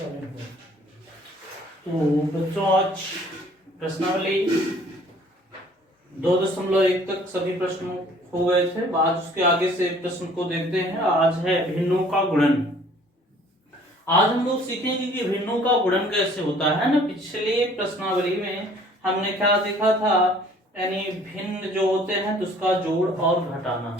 तो बच्चों आज प्रश्नावली 2.1 तक सभी प्रश्न हो गए थे। आज उसके आगे से प्रश्न को देखते हैं। आज है भिन्नों का गुणन। आज हम लोग सीखेंगे कि भिन्नों का गुणन कैसे होता है ना। पिछले प्रश्नावली में हमने क्या देखा था, यानी भिन्न जो होते हैं तो उसका जोड़ और घटाना।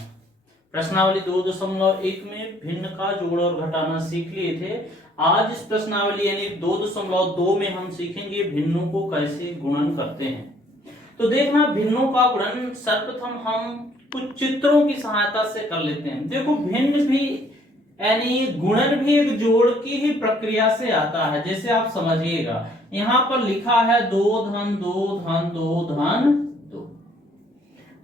प्रश्नावली 2.1 में भिन्न का जोड़ और घटाना सीख लिए थे। आज इस प्रश्नावली यानी 2.2 में हम सीखेंगे भिन्नों को कैसे गुणन करते हैं। तो देखना, भिन्नों का गुणन सर्वप्रथम हम कुछ चित्रों की सहायता से कर लेते हैं। देखो, भिन्न भी यानी गुणन भी एक जोड़ की ही प्रक्रिया से आता है। जैसे आप समझिएगा, यहाँ पर लिखा है 2 धन 2 धन 2 धन 2,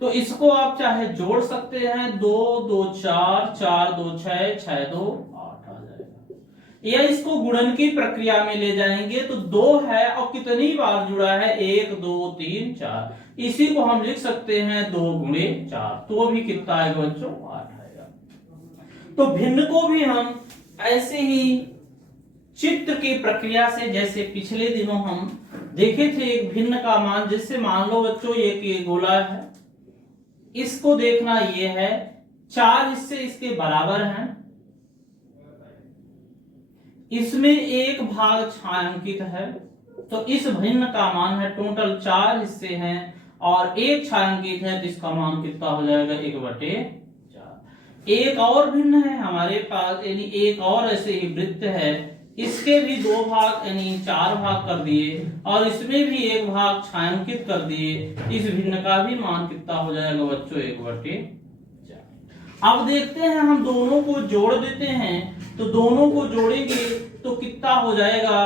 तो इसको आप चाहे जोड़ सकते हैं 2 2 4 4 2 6 6 2 8 आ जाएगा, या इसको गुणन की प्रक्रिया में ले जाएंगे तो 2 है और कितनी बार जुड़ा है 1 2 3 4, इसी को हम लिख सकते हैं 2 गुणे 4, तो भी कितना आएगा बच्चों 8 आएगा। तो भिन्न को भी हम ऐसे ही चित्र की प्रक्रिया से, जैसे पिछले दिनों हम देखे थे एक भिन्न का मान, जैसे मान लो बच्चों ये गोला है, इसको देखना ये है 4 हिस्से इसके बराबर हैं, इसमें एक भाग छायांकित है, तो इस भिन्न का मान है टोटल 4 हिस्से हैं और एक छायांकित है, तो इसका मान कितना हो जाएगा 1/4। एक और भिन्न है हमारे पास, यानी एक और ऐसे ही वृत्त है, इसके भी 2 भाग यानी 4 भाग कर दिए और इसमें भी एक भाग छायांकित कर दिए। इस भिन्न का भी मान कितना हो जाएगा बच्चों 1/4। अब देखते हैं, हम दोनों को जोड़ देते हैं, तो दोनों को जोड़ेंगे तो कितना हो जाएगा,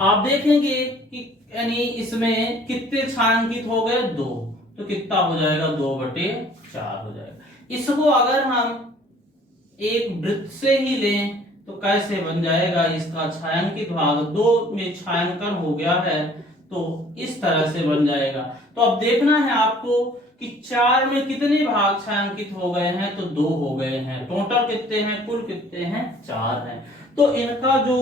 आप देखेंगे कि यानी इसमें कितने छायांकित हो गए 2, तो कितना हो जाएगा 2/4 हो जाएगा। इसको अगर हम एक वृत्त से ही लें तो कैसे बन जाएगा, इसका छायांकित भाग 2 में छायांकन हो गया है, तो इस तरह से बन जाएगा। तो अब देखना है आपको कि 4 में कितने भाग छायांकित हो गए हैं, तो 2 हो गए हैं। टोटल कितने हैं, कुल कितने हैं 4 हैं। तो इनका जो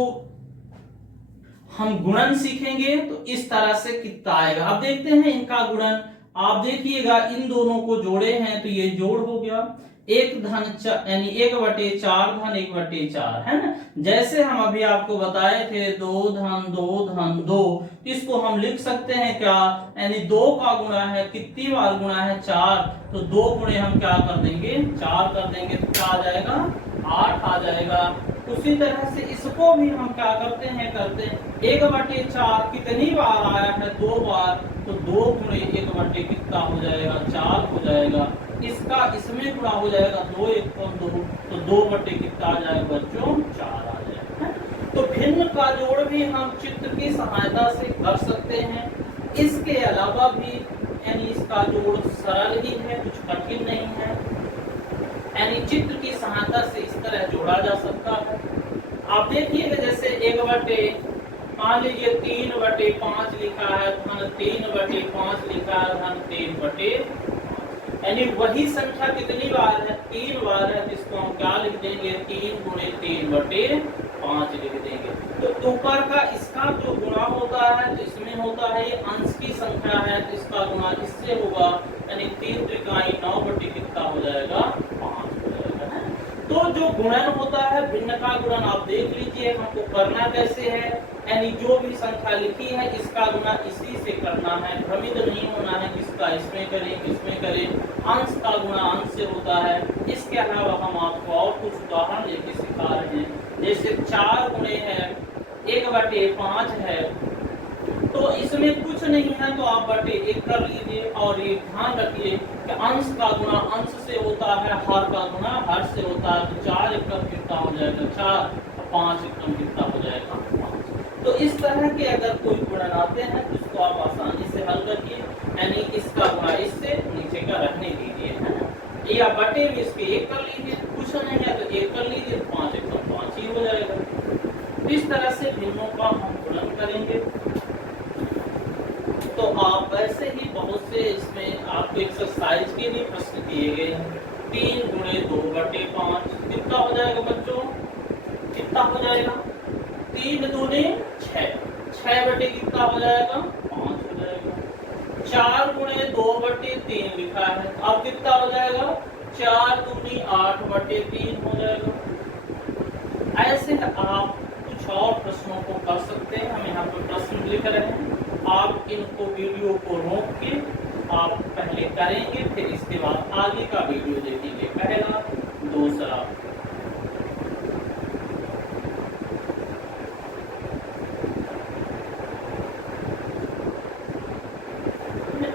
हम गुणन सीखेंगे तो इस तरह से कितना आएगा। अब देखते हैं इनका गुणन। आप देखिएगा, इन दोनों को जोड़े हैं तो ये जोड़ हो गया, 1 धन यानी 1/4 धन 1/4 है ना। जैसे हम अभी आपको बताए थे 2 धन 2 धन 2, इसको हम लिख सकते हैं क्या, यानी 2 का गुणा है, कितनी बार गुणा है 4, तो 2 गुणे हम क्या कर देंगे 4 कर देंगे, तो क्या आ जाएगा 8 आ जाएगा। उसी तरह से इसको भी हम क्या करते हैं 1/4 कितनी बार आया है 2 बार, तो 2 गुणे 1/4 कितना हो जाएगा 4 हो जाएगा। इसका इसमें गुणा हो जाएगा 2 1 2, तो 2/4 कितना आ जाएगा बच्चों 4 आ जाएगा। तो भिन्न का जोड़ भी हम चित्र की सहायता से कर सकते हैं। इसके अलावा भी यानी इसका जोड़ सरल ही है, कुछ कठिन नहीं है, यानी चित्र की सहायता से इस तरह जोड़ा जा सकता है। आप देखिएगा, जैसे 1/, मान लीजिए 3/5 लिखा है, धन 3/5 लिखा है, धन 3/5, यानी वही संख्या कितनी बार है 3 बार है, जिसको हम क्या लिख देंगे 3 गुणे 3/5 लिख देंगे। तो ऊपर का इसका जो गुणा होता है तो इसमें होता है, ये अंश की संख्या है तो इसका गुणा इससे होगा, यानी 3 त्रिकाई 9/, कितना हो जाएगा 5 हो जाएगा है। तो जो गुणन होता है भिन्न का गुणन, आप देख लीजिए हमको करना कैसे है, यानी जो भी संख्या लिखी है इसका गुणा इसी से करना है, भ्रमित नहीं होना है किसका इसमें करें किसमें करें। अंश का गुणा अंश से होता है। इसके अलावा हम आपको और कुछ उदाहरण लेके सिखा रहे हैं, जैसे 4 गुणे है 1/5 है, तो इसमें कुछ नहीं है तो आप 1 कर लीजिए। और ये ध्यान रखिए कि अंश का गुणा अंश से होता है, हर का गुणा हर से होता है, तो 4 एकम कितना हो जाएगा 4, 5 एकम कितना हो जाएगा 5। तो इस तरह के अगर कोई गुणन आते हैं तो इसको आप आसानी से हल करिए, यानी इसका गुणा इससे नीचे का रखने दीजिए है ना, या बटे में इसके 1 कर लीजिए, कुछ नहीं है तो 1 कर लीजिए, 5 एकम 5 ही हो जाएगा। इस तरह से भिन्नों का हम गुणन करेंगे। तो आप वैसे ही बहुत से इसमें आपको एक्सरसाइज के लिए प्रश्न दिए गए हैं। 3 गुणे 2/5 कितना हो जाएगा बच्चों, कितना हो जाएगा 3 दूनी 6, 6 बटे कितना हो जाएगा 5 हो जाएगा। 4 गुणे 2 बटे 3 लिखा है, अब कितना हो जाएगा 4 दूनी 8 बटे 3 हो जाएगा। ऐसे आप कुछ और प्रश्नों को कर सकते हैं, हम यहाँ पर प्रश्न लिख रहे हैं, आप इनको वीडियो को रोक के आप पहले करेंगे, फिर इसके बाद आगे का वीडियो देखेंगे। पहला, दूसरा।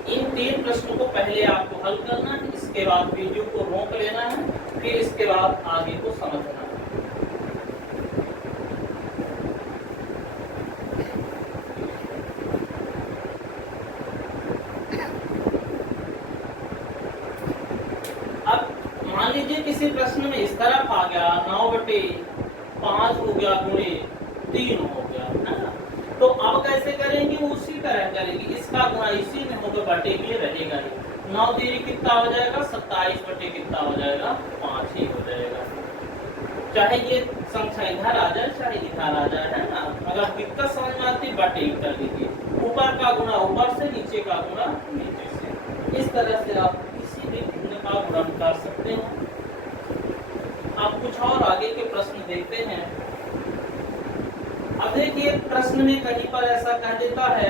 इन 3 प्रश्नों को पहले आपको हल करना है, इसके बाद वीडियो को रोक लेना है, फिर इसके बाद आगे को समझना है। मान लीजिए किसी प्रश्न में इस तरफ आ गया 9 बटे 5 हो गया गुणे 3 हो गया, है ना? तो अब कैसे करेंगे, उसी तरह करेंगे, इसका गुणा इसी में होगा, बटे के रहेगा ही। 9 3 कितना हो जाएगा 27 बटे कितना हो जाएगा 5 ही हो जाएगा। चाहे ये संख्या इधर आ जाए चाहे इधर आ जाए, है ना? अगर दिक्कत समझ में आती बाटे कर दीजिए, ऊपर का गुणा ऊपर से, नीचे का गुणा नीचे से। इस तरह से आप किसी भी भिन्न का गुणन कर सकते हैं। आप कुछ और आगे के प्रश्न देखते हैं। अब देखिए प्रश्न में कहीं पर ऐसा कह देता है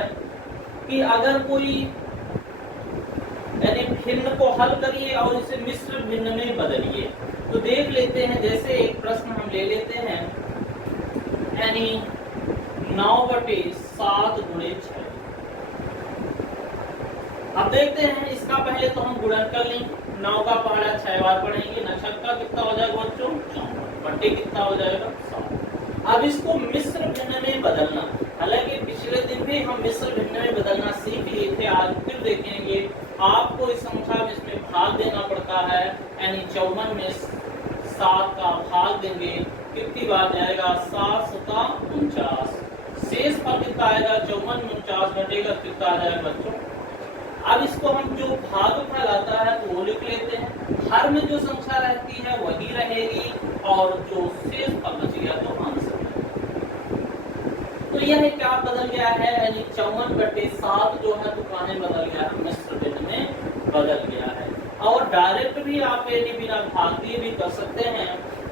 कि अगर कोई यानी भिन्न को हल करिए और इसे मिश्र भिन्न में बदलिए। तो देख लेते हैं, जैसे एक प्रश्न हम ले लेते हैं, यानी 9 बटे 7 गुणे 6। अब देखते हैं इसका पहले तो हम गुणन कर लें, 9 का पहाड़ा 6 बार पढ़ेंगे, 9 का कितना हो जाएगा बच्चों 54 बटे कितना हो जाएगा 7। अब इसको मिश्र भिन्न में बदलना, हालांकि पिछले दिन भी हम मिश्र भिन्न में बदलना सीख लिए थे, आज फिर देखेंगे। आपको इस संख्या में इसमें भाग देना पड़ता है, यानी 54 में 7 का भाग देंगे, कितनी बार जाएगा 7 7 49, शेष पर कितना आएगा 54 में 49 घटेगा कितना आ जाएगा बच्चों। अब इसको हम जो भागफल आता है तो वो लिख लेते हैं, हर में जो संख्या रहती है वही रहेगी और जो शेष फल बच गया तो आंसर। तो यह क्या बदल गया है, यानी 54 बटे 7 जो है तो कहां बदल गया है, मिश्र भिन्न में बदल गया है। और डायरेक्ट भी आप यानी बिना भाग दिए भी कर सकते हैं,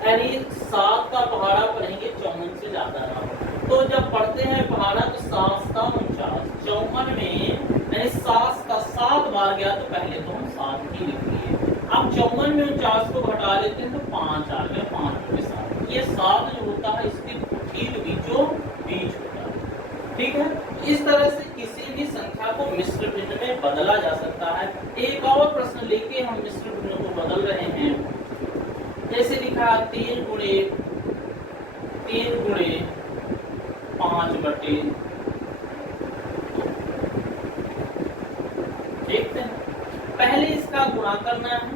यानी 7 का पहाड़ा पढ़ेंगे 54 से ज्यादा ना हो। तो जब पढ़ते हैं पहाड़ा तो 7 7 49, 54 में 7 का 7 बार गया तो पहले तो हम 7 ही लिख लिए। अब 54 में 49 को घटा लेते हैं तो 5 आ गया, 5 में 7। ये 7 जो होता है इसके ठीक बीचों बीच होता है, ठीक है। इस तरह से किसी भी संख्या को मिश्र भिन्न में बदला जा सकता है। एक और प्रश्न लेके हम मिश्र भिन्न को बदल रहे हैं, जैसे लिखा 3 गुणे 5 बटे। देखते हैं, पहले इसका गुणा करना है,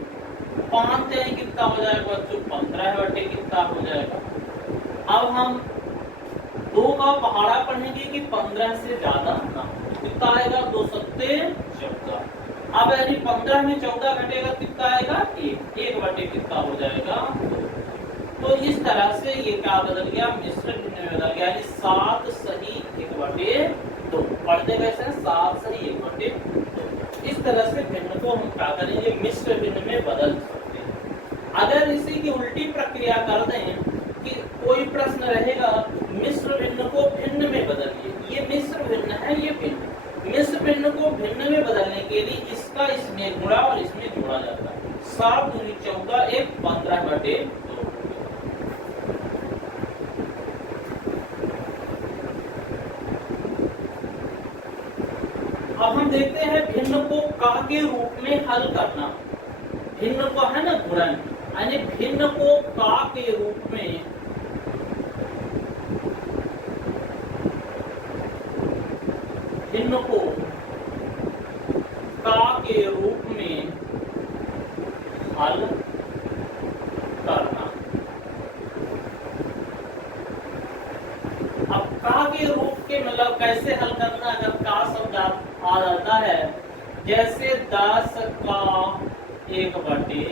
5 से कितना हो जाएगा बच्चों 15 बटे कितना हो जाएगा। अब हम 2 का पहाड़ा पढ़ेंगे कि 15 से ज्यादा ना, कितना आएगा 2 सत्ते 14। अब यानी 15 में 14 घटेगा कितना आएगा 1 बटे कितना हो जाएगा। तो इस तरह से ये क्या बदल गया, मिश्र भिन्न में बदल गया, यानी 7 सही 1 बटे 2। पढ़ते कैसे हैं 7 सही 1 बटे 2। इस तरह से भिन्न को हम क्या करेंगे, मिश्र भिन्न में बदल सकते हैं। अगर इसी की उल्टी प्रक्रिया कर दें कि कोई प्रश्न रहेगा मिश्र भिन्न को भिन्न में बदलिए, ये मिश्र भिन्न है, ये भिन्न, मिश्र भिन्न को भिन्न में बदलने के लिए इसका इसमें गुणा और इसमें जोड़ा जाता है। 7 दूनी 14 1 15 बटे 2। अब हम देखते हैं भिन्न को का के रूप में हल करना। भिन्न को है ना गुणन, यानी भिन्न को का के रूप में भिन्न को का के रूप में हल करना। अब का के रूप के मतलब कैसे हल करना, अगर का शब्द आ जाता है, जैसे 10 का 1 बटे,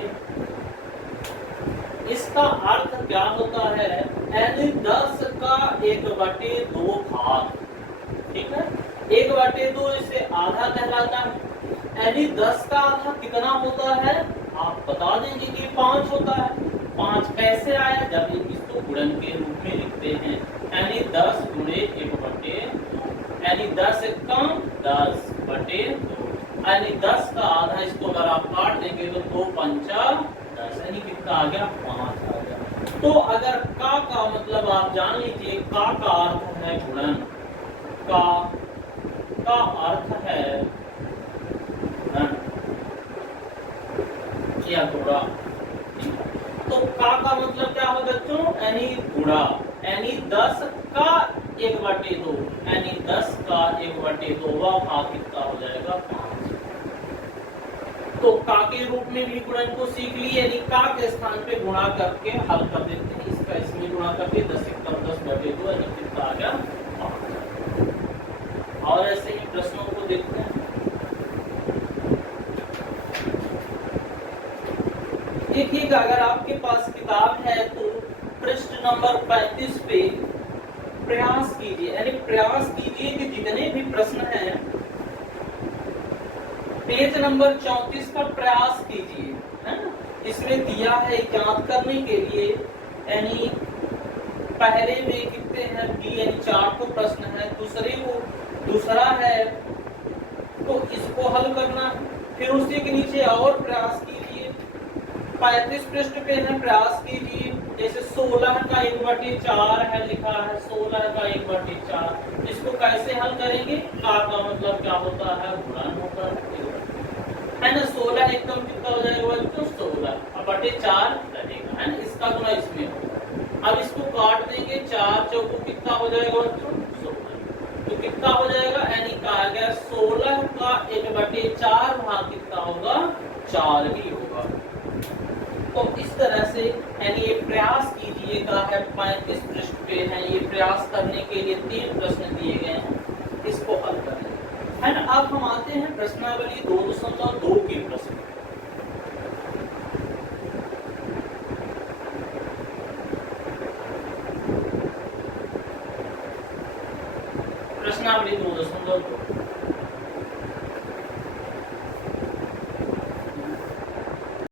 इसका अर्थ क्या होता है, यानी 10 का 1/2 भाग, ठीक है। 1/2 इसे आधा कहलाता है, यानी 10 का आधा कितना होता है आप बता देंगे कि 5 होता है। 5 कैसे आया, जब इसको गुणन के रूप में लिखते हैं, यानी 10 गुणे 1/2, यानी 10 कम 10/2, यानी 10 का आधा इसको अगर आप काट देंगे तो 2 पंचा 10, यानी कितना आ गया 5 आ गया। तो अगर का मतलब आप जान लीजिए, का अर्थ है गुणन, का अर्थ है गुणन या गुणा। तो का मतलब क्या हो बच्चों, यानी गुणा, यानी 10 का 1/2, यानी 10 का 1/2 वह भाग कितना हो जाएगा 5। तो का के रूप में भी गुणन को सीख लिए, यानी का के स्थान पे गुणा करके हल कर देते हैं, इसका इसमें गुणा करके 10 × 10/2, यानी कितना आ गया 5। और ऐसे ही प्रश्नों को देखते हैं। देखिए अगर आपके पास किताब है तो पृष्ठ नंबर 35 पे प्रयास कीजिए, यानी प्रयास कीजिए कि जितने भी प्रश्न हैं पेज नंबर 34 पर प्रयास कीजिए, है ना। इसमें दिया है ज्ञात करने के लिए, यानी पहले में कितने हैं डी, यानी 4 तो प्रश्न है, दूसरा है तो इसको हल करना, फिर उसी के नीचे और प्रयास कीजिए। 35 पृष्ठ पे है, प्रयास कीजिए। जैसे 16 का 1/4 है लिखा है, 16 का 1/4, इसको कैसे हल करेंगे, का मतलब क्या होता है गुणन होता है ना। 16 एकदम कितना हो जाएगा बच्चों 16/4 रहेगा, है ना, इसका गुणा इसमें होगा। अब इसको काट देंगे, 4 चौको कितना हो जाएगा बच्चों 16, तो कितना हो जाएगा, यानी कहा गया 16 का 1/4 भाग कितना होगा 4 ही होगा। तो इस तरह से यानी ये प्रयास कीजिएगा है 35 पृष्ठ पे है, ये प्रयास करने के लिए 3 प्रश्न दिए गए हैं, इसको हल करें, है ना। अब हम आते हैं प्रश्नावली 2.2 के प्रश्न। प्रश्नावली 2.2